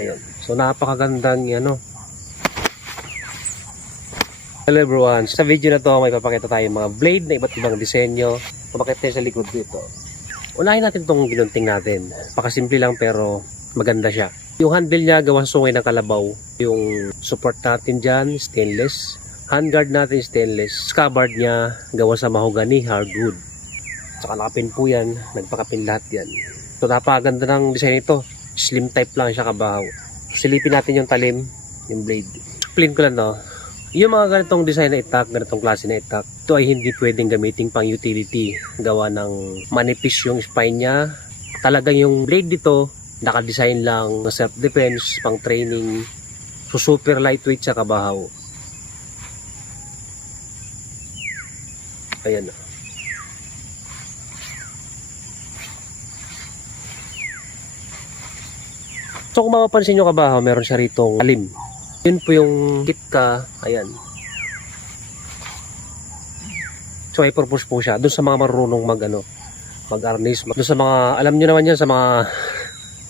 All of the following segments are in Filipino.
Ayun. So napakagandang Hello everyone. Sa video na to may papakita tayo mga blade na iba't ibang disenyo. Pumakita tayo sa likod dito. Unahin natin itong ginunting natin. Pakasimple lang pero maganda siya. Yung handle niya gawa sa sungay ng kalabaw. Yung support natin dyan stainless. Handguard natin stainless. Scabbard niya gawa sa mahogany hardwood. Tsaka nakapin po yan. Nagpakapin lahat yan. So napakaganda ng design ito. Slim type lang siya kabahaw. Silipin natin yung talim, yung blade. Explain ko lang yung mga ganitong design na itak, ganitong klase na itak, ito ay hindi pwedeng gamitin pang utility. Gawa ng manipis yung spine niya. Talagang yung blade dito, nakadesign lang na self-defense, pang training. So super lightweight siya kabahaw. Ayan. So kung mapapansin nyo kabahaw, meron siya ritong talim. Yun po yung kitka, ayan. So ay purpose po siya doon sa mga marunong mag-arnis. Doon sa mga, alam niyo naman yan sa mga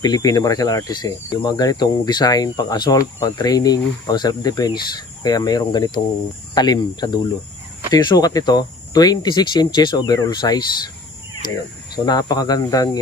Filipino martial artists yung mga ganitong design, pang assault, pang training, pang self-defense. Kaya mayroong ganitong talim sa dulo. So yung sukat nito, 26 inches overall size. Ayun. So napakagandang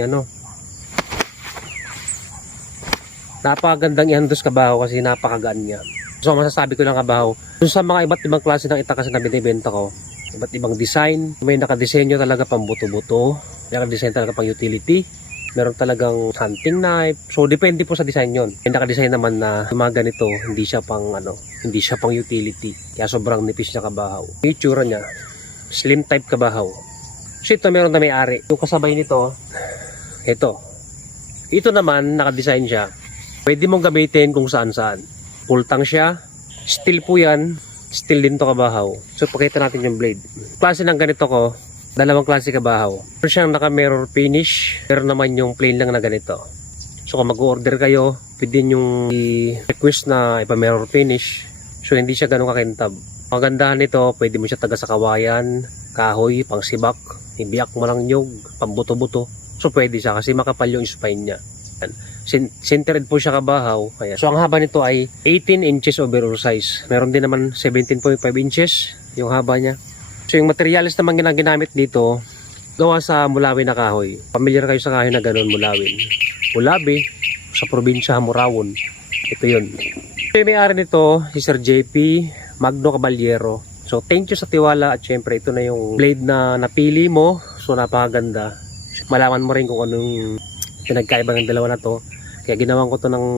napakagandang ihandos kabahaw kasi napakagaan niya. So masasabi ko lang kabahaw, dun sa mga iba't ibang klase ng itak kasi na binibenta ko, iba't ibang design, may nakadesenyo talaga pang buto-buto, may nakadesenyo talaga pang utility, meron talagang hunting knife. So depende po sa design yon. May nakadesign naman na mga ganito, hindi siya pang utility. Kaya sobrang nipis niya kabahaw. Yung itsura niya, slim type kabahaw. So ito meron na may-ari. Yung kasabay nito, ito naman nakadesign siya. Pwede mong gamitin kung saan-saan. Pultang siya. Steel po yan. Steel din to kabahaw. So pakita natin yung blade. Klase ng ganito ko, dalawang klase kabahaw. Meron siyang naka-mirror finish. Pero naman yung plain lang na ganito. So kung mag-order kayo, pwede yung i-request na ipa-mirror finish. So hindi siya ganun kakintab. Magandahan nito, pwede mo siya taga sa kawayan, kahoy, pang sibak, ibiyak mo lang nyug, pambuto-buto. So pwede siya kasi makapal yung spine niya. Centered po siya kabahaw. So ang haba nito ay 18 inches overall size. Meron din naman 17.5 inches yung haba niya. So yung materials naman ginamit dito, gawa sa mulawin na kahoy. Familiar kayo sa kahoy na ganun, mulawin. Mulabi, sa probinsya Hamurawon. Ito yun. So yung may-ari nito, si Sir JP Magno Caballero. So thank you sa tiwala at syempre ito na yung blade na napili mo. So napakaganda. Malaman mo rin kung anong pinagkaiba ng dalawa na to. Kaya ginawan ko to ng